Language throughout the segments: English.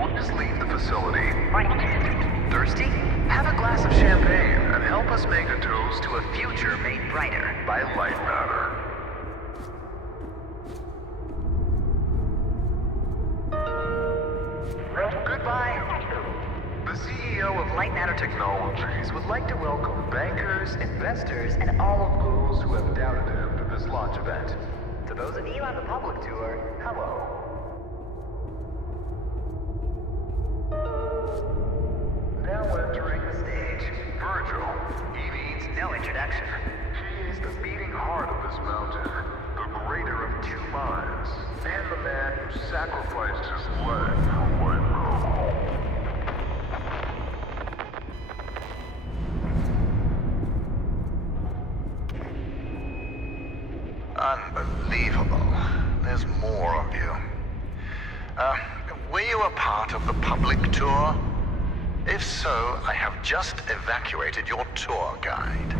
Please leave the facility. Thirsty? Have a glass of champagne and help us make a toast to a future made brighter by light matter. Goodbye. The CEO of LIGHTMATTER Technologies would like to welcome bankers, investors, and all of those who have doubted him to this launch event. To those of you on the public tour, hello. Now entering the stage, Virgil. He needs no introduction. He is the beating heart of this mountain, the greater of two minds, and the man who sacrificed his leg for White Metal. Unbelievable. There's more of you. Were you a part of the public tour? If so, I have just evacuated your tour guide.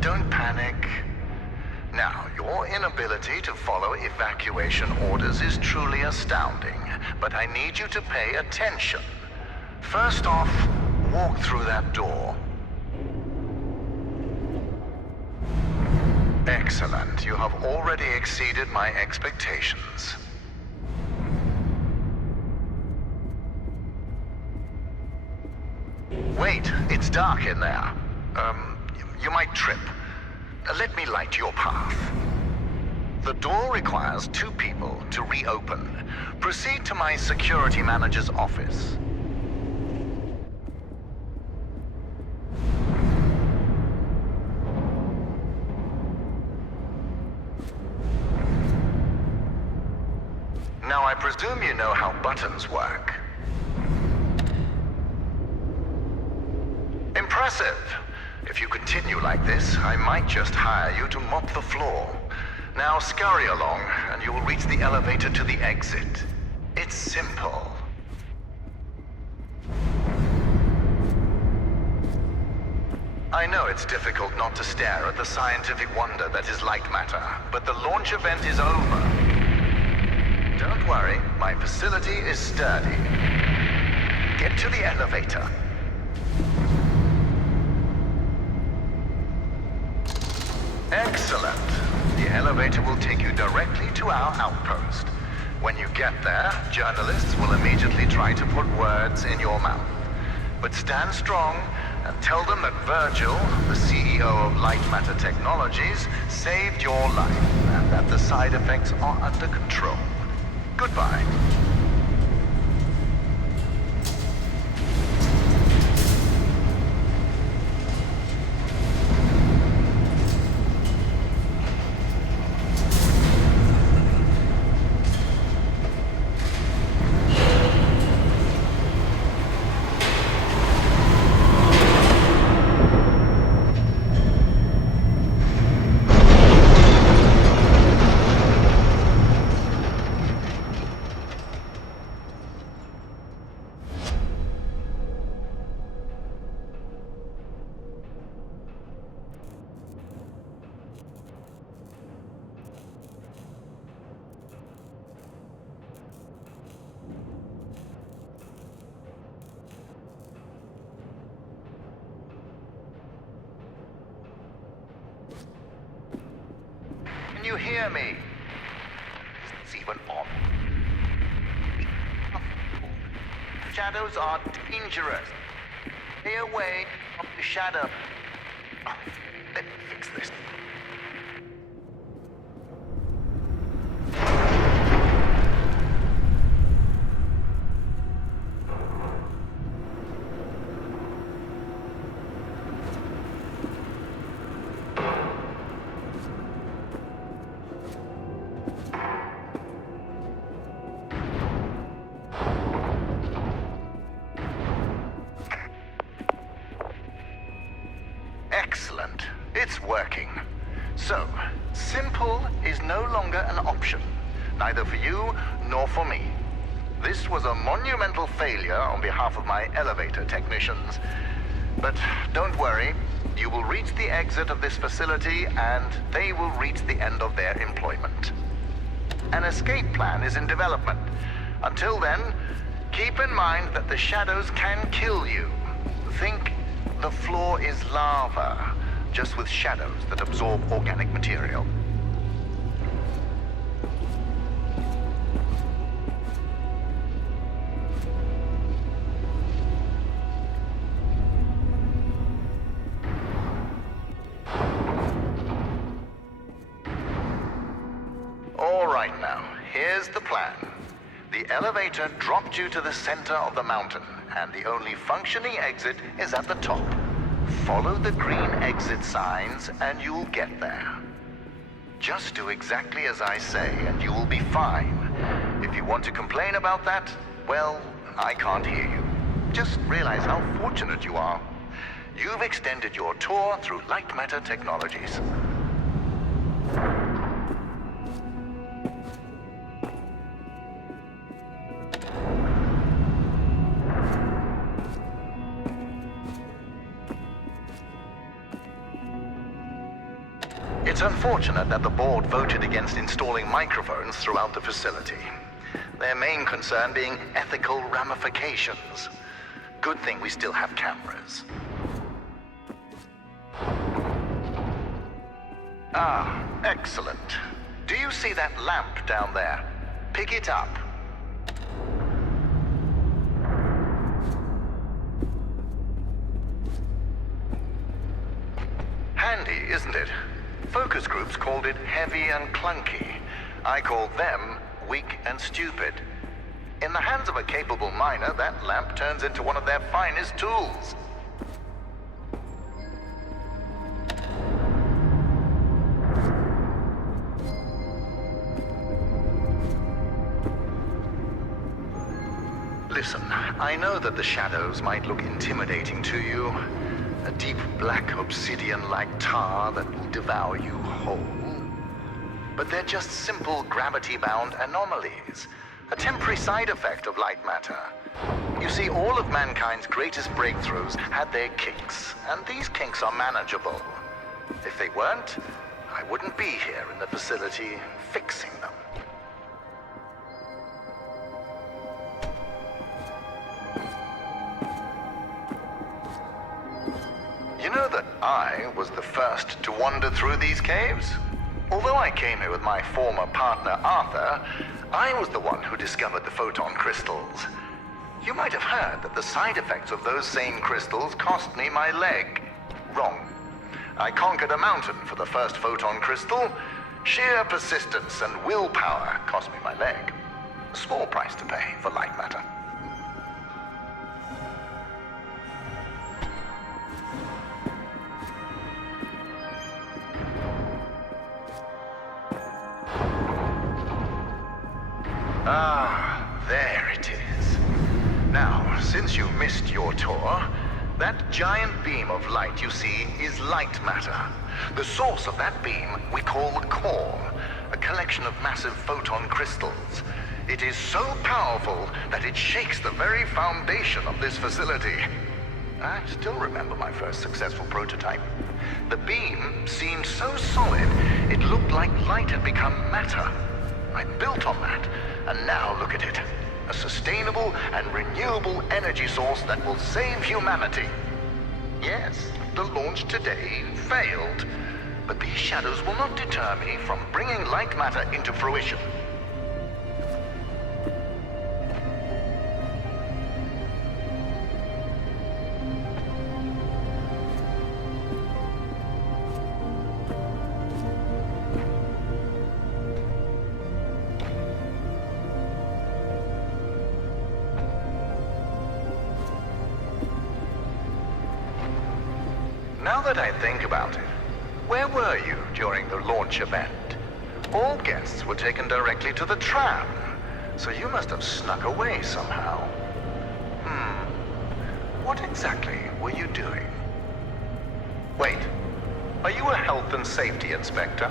Don't panic. Now, your inability to follow evacuation orders is truly astounding, but I need you to pay attention. First off, walk through that door. Excellent. You have already exceeded my expectations. Wait, it's dark in there. You might trip. Let me light your path. The door requires 2 people to reopen. Proceed to my security manager's office. Now, I presume you know how buttons work. Impressive. If you continue like this, I might just hire you to mop the floor. Now scurry along, and you will reach the elevator to the exit. It's simple. I know it's difficult not to stare at the scientific wonder that is light matter, but the launch event is over. Don't worry, my facility is sturdy. Get to the elevator. Excellent. The elevator will take you directly to our outpost. When you get there, journalists will immediately try to put words in your mouth. But stand strong and tell them that Virgil, the CEO of LIGHTMATTER Technologies, saved your life and that the side effects are under control. Goodbye. You hear me? It's even on. Shadows are dangerous. Stay away from the shadow. Let me fix this. Excellent. It's working. So, simple is no longer an option, neither for you nor for me. This was a monumental failure on behalf of my elevator technicians. But don't worry, you will reach the exit of this facility and they will reach the end of their employment. An escape plan is in development. Until then, Keep in mind that the shadows can kill you. Think the floor is lava, just with shadows that absorb organic material. All right now, here's the plan. The elevator dropped you to the center of the mountain, and the only functioning exit is at the top. Follow the green exit signs, and you'll get there. Just do exactly as I say, and you will be fine. If you want to complain about that, well, I can't hear you. Just realize how fortunate you are. You've extended your tour through LIGHTMATTER technologies. It's unfortunate that the board voted against installing microphones throughout the facility. Their main concern being ethical ramifications. Good thing we still have cameras. Ah, excellent. Do you see that lamp down there? Pick it up. Handy, isn't it? Focus groups called it heavy and clunky. I called them weak and stupid. In the hands of a capable miner, that lamp turns into one of their finest tools. Listen, I know that the shadows might look intimidating to you. A deep black obsidian-like tar that will devour you whole. But they're just simple gravity-bound anomalies. A temporary side effect of light matter. You see, all of mankind's greatest breakthroughs had their kinks, and these kinks are manageable. If they weren't, I wouldn't be here in the facility fixing them. You know that I was the first to wander through these caves? Although I came here with my former partner, Arthur, I was the one who discovered the photon crystals. You might have heard that the side effects of those same crystals cost me my leg. Wrong. I conquered a mountain for the first photon crystal. Sheer persistence and willpower cost me my leg. A small price to pay for light matter. Ah, there it is. Now, since you missed your tour, that giant beam of light you see is light matter. The source of that beam we call the core, a collection of massive photon crystals. It is so powerful that it shakes the very foundation of this facility. I still remember my first successful prototype. The beam seemed so solid, it looked like light had become matter. I built on that, and now look at it. A sustainable and renewable energy source that will save humanity. Yes, the launch today failed, but these shadows will not deter me from bringing light matter into fruition. Now that I think about it, where were you during the launch event? All guests were taken directly to the tram, so you must have snuck away somehow. What exactly were you doing? Wait, are you a health and safety inspector?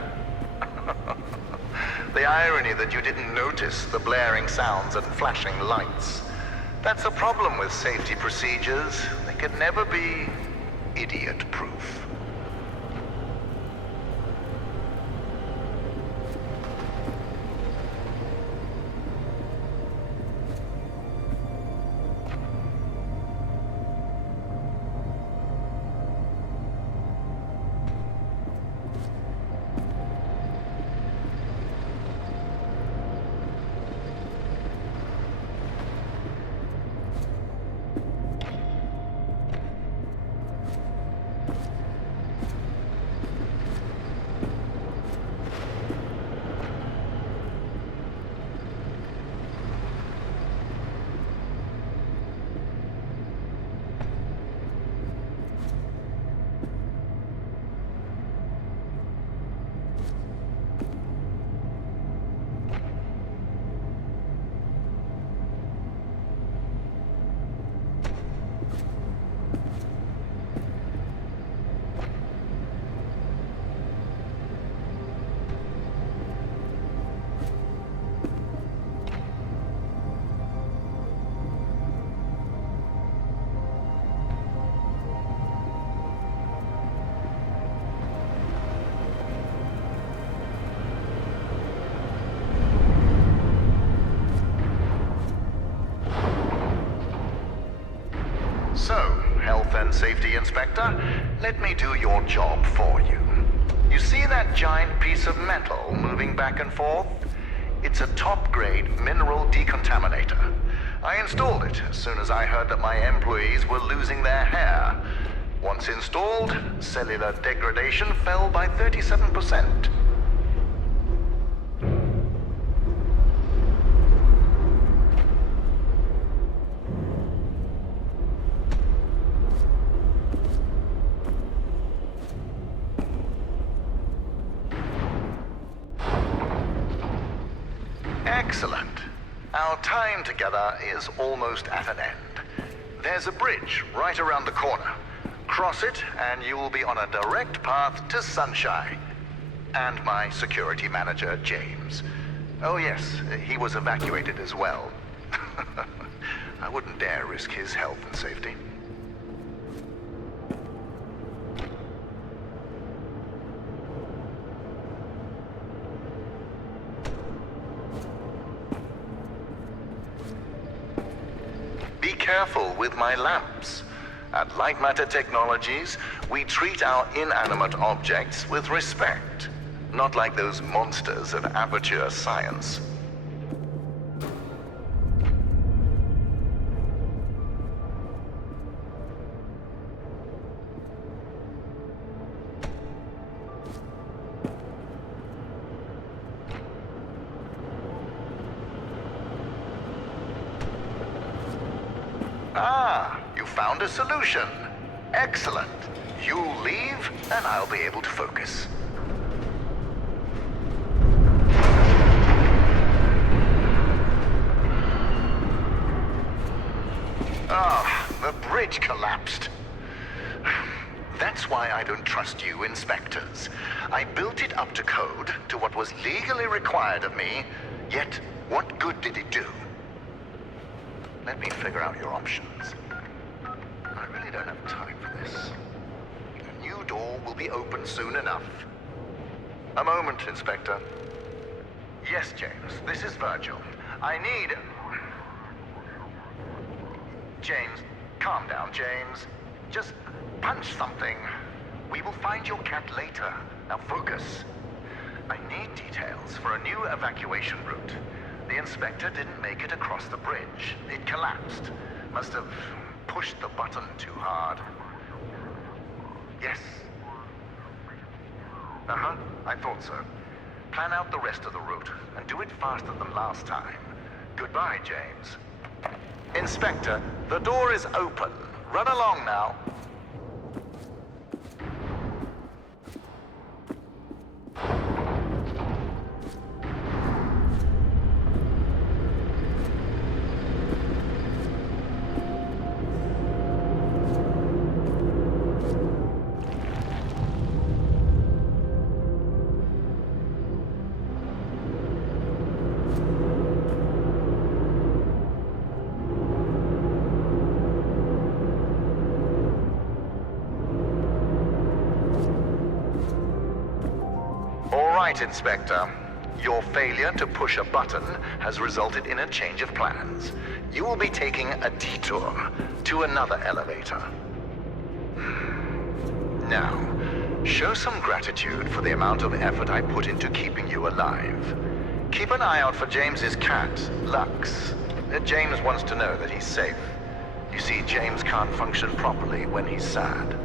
The irony that you didn't notice the blaring sounds and flashing lights. That's a problem with safety procedures. They can never be idiot-proof. So, Health and Safety Inspector, let me do your job for you. You see that giant piece of metal moving back and forth? It's a top-grade mineral decontaminator. I installed it as soon as I heard that my employees were losing their hair. Once installed, cellular degradation fell by 37%. Excellent. Our time together is almost at an end. There's a bridge right around the corner. Cross it, and you will be on a direct path to Sunshine. And my security manager, James. Oh yes, he was evacuated as well. I wouldn't dare risk his health and safety. Be careful with my lamps. At LIGHTMATTER Technologies, we treat our inanimate objects with respect, not like those monsters at Aperture Science. Ah, you found a solution. Excellent. You leave, and I'll be able to focus. Ah, the bridge collapsed. That's why I don't trust you, inspectors. I built it up to code, to what was legally required of me, yet what good did it do? Let me figure out your options. I really don't have time for this. A new door will be open soon enough. A moment, Inspector. Yes, James, this is Virgil. I need... James, calm down, James. Just punch something. We will find your cat later. Now focus. I need details for a new evacuation route. The inspector didn't make it across the bridge. It collapsed. Must have pushed the button too hard. Yes. Uh-huh, I thought so. Plan out the rest of the route, and do it faster than last time. Goodbye, James. Inspector, the door is open. Run along now. Right, Inspector. Your failure to push a button has resulted in a change of plans. You will be taking a detour to another elevator. Now, show some gratitude for the amount of effort I put into keeping you alive. Keep an eye out for James's cat, Lux. James wants to know that he's safe. You see, James can't function properly when he's sad.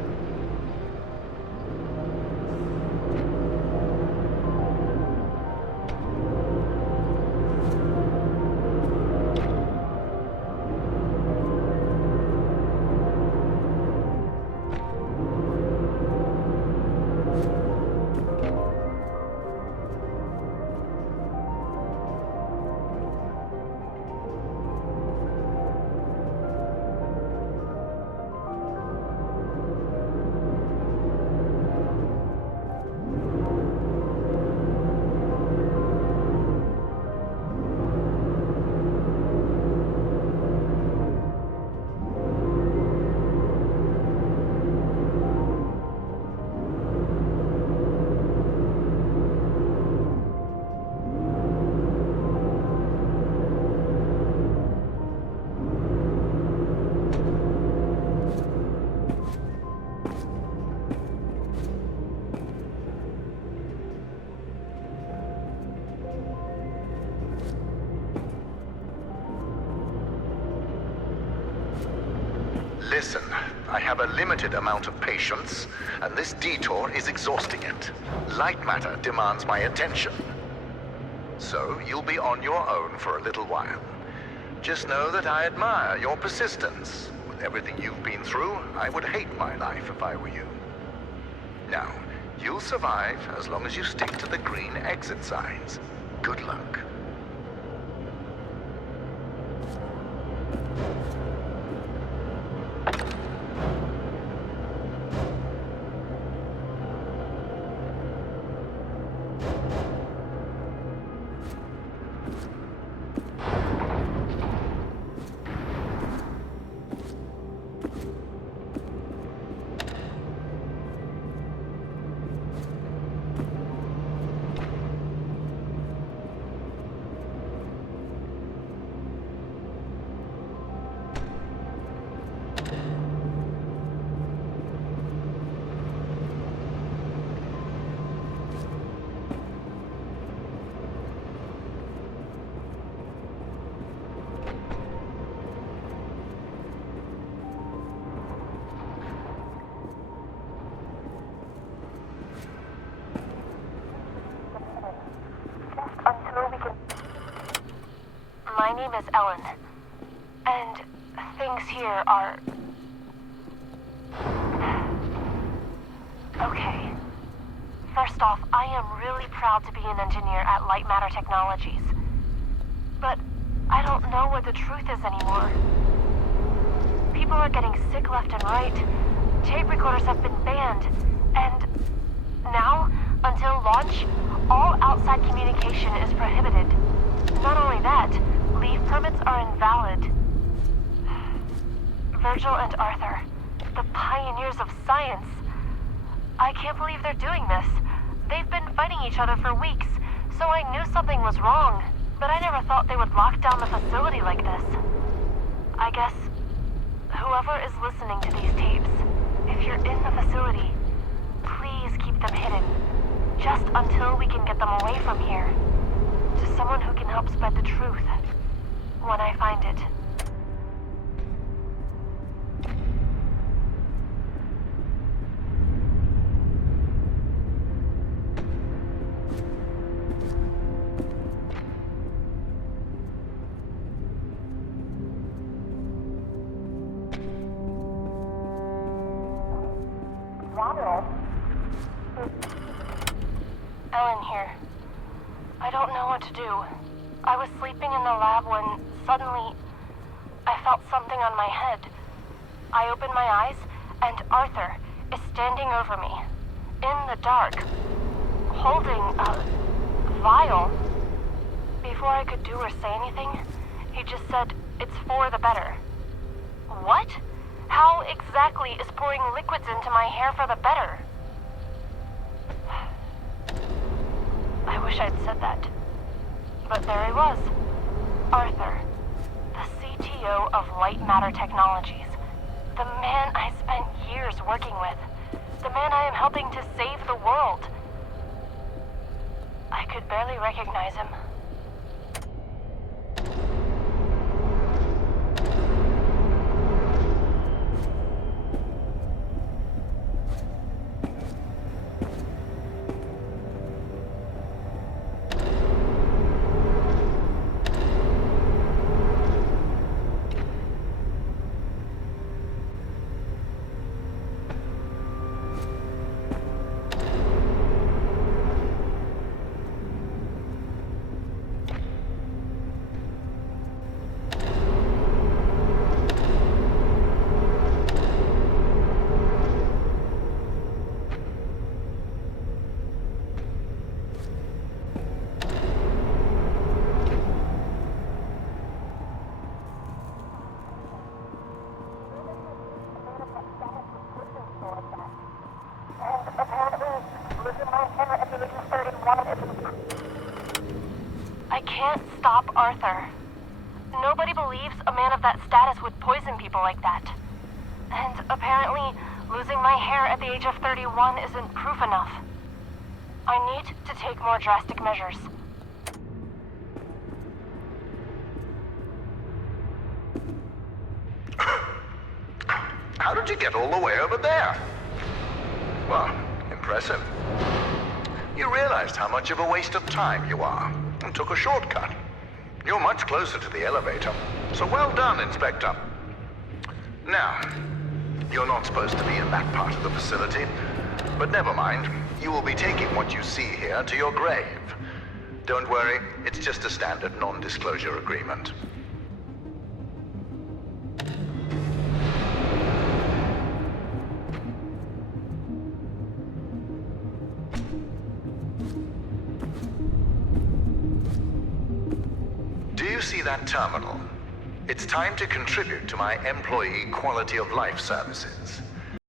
Listen, I have a limited amount of patience, and this detour is exhausting it. Light matter demands my attention. So, you'll be on your own for a little while. Just know that I admire your persistence. With everything you've been through, I would hate my life if I were you. Now, you'll survive as long as you stick to the green exit signs. Good luck. My name is Ellen, and things here are... Okay. First off, I am really proud to be an engineer at LIGHTMATTER Technologies. But I don't know what the truth is anymore. People are getting sick left and right. Tape recorders have been banned, and now, until launch, all outside communication is prohibited. Not only that, leave permits are invalid. Virgil and Arthur, the pioneers of science. I can't believe they're doing this. They've been fighting each other for weeks, so I knew something was wrong, but I never thought they would lock down the facility like this. I guess whoever is listening to these tapes, if you're in the facility, please keep them hidden, just until we can get them away from here, to someone who can help spread the truth when I find it. Ellen here. I don't know what to do. I was sleeping in the lab when suddenly I felt something on my head. I opened my eyes and Arthur is standing over me, in the dark, holding a vial. Before I could do or say anything, he just said, "It's for the better." What? How exactly is pouring liquids into my hair for the better? I wish I'd said that. But there he was. Arthur, the CTO of LIGHTMATTER Technologies. The man I spent years working with. The man I am helping to save the world. I could barely recognize him. I can't stop Arthur. Nobody believes a man of that status would poison people like that. And apparently, losing my hair at the age of 31 isn't proof enough. I need to take more drastic measures. How did you get all the way over there? Well, impressive. You realized how much of a waste of time you are, and took a shortcut. You're much closer to the elevator, so well done, Inspector. Now, you're not supposed to be in that part of the facility, but never mind. You will be taking what you see here to your grave. Don't worry, it's just a standard non-disclosure agreement. Do you see that terminal? It's time to contribute to my employee quality of life services.